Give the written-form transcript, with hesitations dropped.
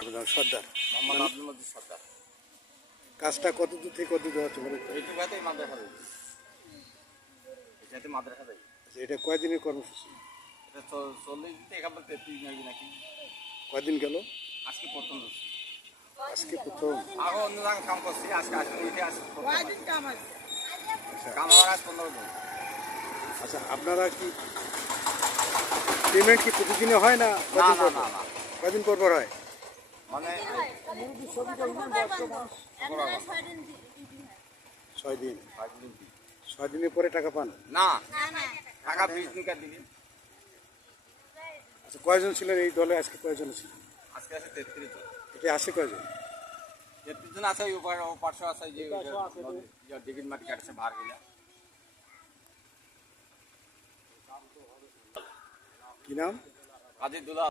সর্দার মোহাম্মদ আব্দুল মজিদ সর্দার। কাজটা কত দূর থেকে কত দূর হচ্ছে বলে এইটুকুতেই মাদ্রাসা রয়েছে, এটাতে মাদ্রাসা রয়েছে। এটা কয়দিনের কর্মসূচি? এটা 40 দিন থেকে একেবারে 33 নাকি নাকি কয়দিন গেল? আজকে প্রথম দিচ্ছি। আজকে প্রথম। আরো অন্য জায়গায় কাম করছি, আজকে উঠে আসছি। কাম হওয়ার আজ 15 দিন। আচ্ছা, আপনারা কি পেমেন্ট কি প্রতিদিনে হয় না না কয়দিন না পর না পর? না, কয়দিন পর পর হয়? মানে 6 দিন। 5 দিন কি? 6 দিনের পরে টাকা পান? না, টাকা 20 দিন কার দিবি। আচ্ছা, কয়জন ছিলেন এই দলে? আজকে কয়জন ছিলেন? আজকে আছে 33 জন। এটা আসে কয়জন? 33 জন আছে, ওই পার্শ্ব আছে, যে ডিগির মাটি কাটছে ভার গিলা। কি নাম? আজিদুল্লাহ।